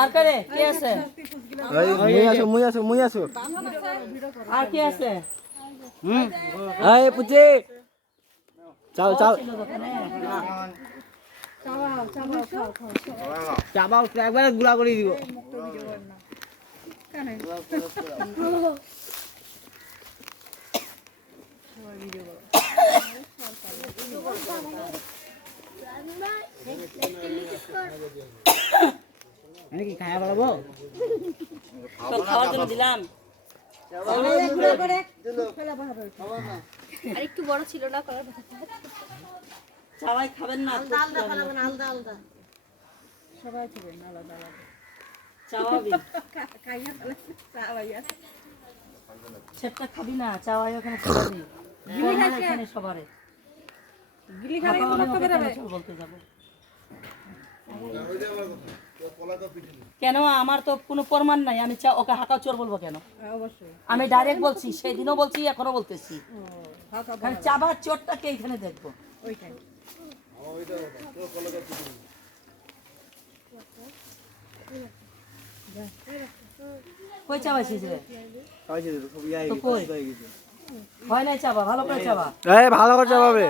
আর করে কে আছে? এই মুই আছো আর কে আছে? এই পুচি চাও চাবাও একবারে গুলা করে দিব আমি কি খায়া বলবো তো খাওয়ার জন্য দিলাম। আর একটু বড় ছিল না করার সবাই খাবেন না? আলাদা খাবেন আলাদা আলাদা সবাই খাবেন আলাদা আলাদা। চাওয়াবি সেটা খাবি না, চাওয়াই ওখানে খাবি। এখানে সবারে গিলি খাবে বলতে যাবো কেন? আমার তো কোনো প্রমাণ নাই। আমি ওকে হাঁকা চোর বলবো কেন? আমি ডাইরেক্ট বলছি, সেদিনও বলছি, এখনো বলতেছি। চাবার চোরটাকে এখানে দেখবো। কই চাবাইছিস রে? হয় নাই চাবা, ভালো করে চাবা। ভালো করে চাবাবে,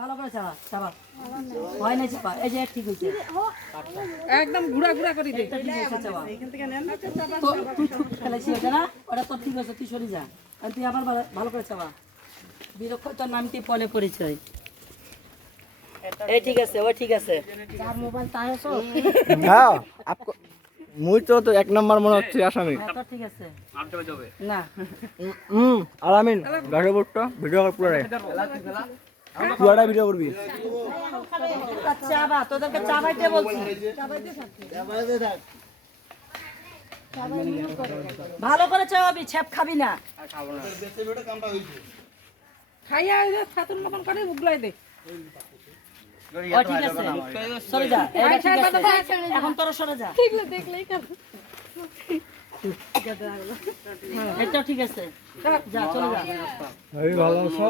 ভালো করে চাবা চাবা। হয় নাই চাবা। এই যে ঠিক হয়েছে, একদম ঘুরা ঘুরা করে দে। ঠিক হয়েছে চাবা। তো তুই ফেলেছিস ওটা না, ওটা তো ঠিক আছে, তুই সরে যা। আর তুই আবার ভালো করে চাবা। বিরক্ষ তোর নাম কি পলে পরিচয়? এই ঠিক আছে, ওই ঠিক আছে। যার মোবাইল তাই আছো? হ্যাঁ মুই তো এক নাম্বার মনে হচ্ছে আসামি। তো ঠিক আছে না। আর আমি গাড়ি বড়টা ভিডিও কর পুরোটা ভিডিও করবি। চাবা, তোদেরকে চাবাইতে বলছি। ভালো করে চাবাবি, ছ্যাপ খাবি না। খাইয়া ওই যে ছাতুর মতন করে উগলাই দে। ও ঠিক আছে, সরে যা। এটা ঠিক আছে, এখন তোরা সরে যা। দেখলেই কাজ এটা ঠিক আছে, যা চলে যা। এই ভালো আছো?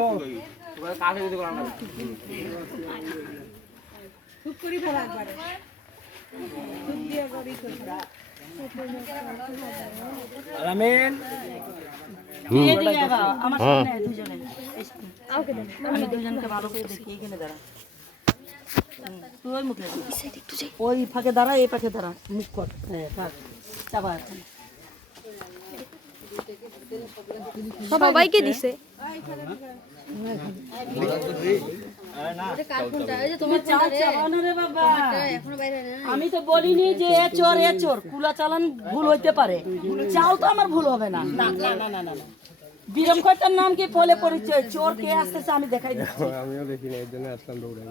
খুব করে ফেলা একবারে খুব দিয়ে করি রামেন এদিকে আবা, আমার সামনে দুজনে। আমি দুজনকে ভালো করে দেখি। এখানে দাঁড়া, তুই ওই মুখে ওই ফাঁকে দাঁড়া, এই পাখে দাঁড়া, মুখ কর। হ্যাঁ থাক, চাবা এখন। সবাইকে দিছে আমি তো বলিনি যে এ চোর কুলা চালান ভুল হইতে পারে, চাও তো আমার ভুল হবে না। না না না না না, বিরক্ষতার নাম কি ফলে পরিচয়? চোর কে আসতেছে আমি দেখাই দিচ্ছি। আমিও দেখি না, এর জন্য আসলাম দৌড়ে।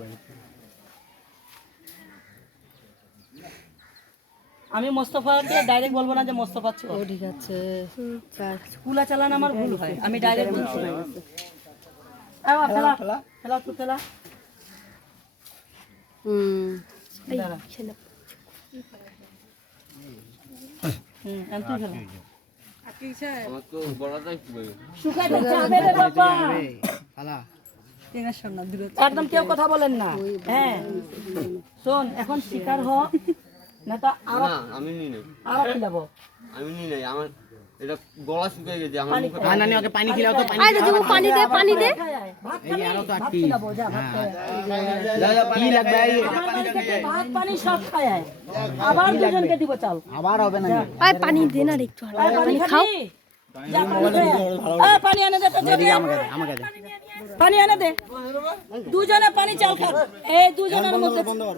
আমি মোস্তফাকে ডাইরেক্ট বলবো না যে মোস্তফা চোর। ঠিক আছে, কুলা চালান আমার ভুল হয়, আমি ডাইরেক্ট বলছি। ফেলা ফেলা তো ফেলা। দাঁড়া। তুই ফেলা। শুকাই দে, যাবে রে বাবা। একদম কেউ কথা বলেন না। হ্যাঁ শোন, এখন শিকার হ না তো আমি নি নাই, আর খিলাবো। আমি নি নাই, আমার এটা গলা শুকিয়ে গেছে। আমার মুখে নানি ওকে পানি খিলাও তো, পানি আরে তুমি পানি দে পানি দে ভাত খাবি? ভাত খিলাবো, যা ভাত খায়। কি লাগবে? ভাত পানি সব খায়। আবার দুজনকে দিব চাল। আবার হবে না। আয় পানি দে না একটু পানি খাবি? যা পানি খায়। পানি এনে দে তো, আমাকে দে। পানি এনে দে। দুজনে পানি চাল খা। এই দুজনের মধ্যে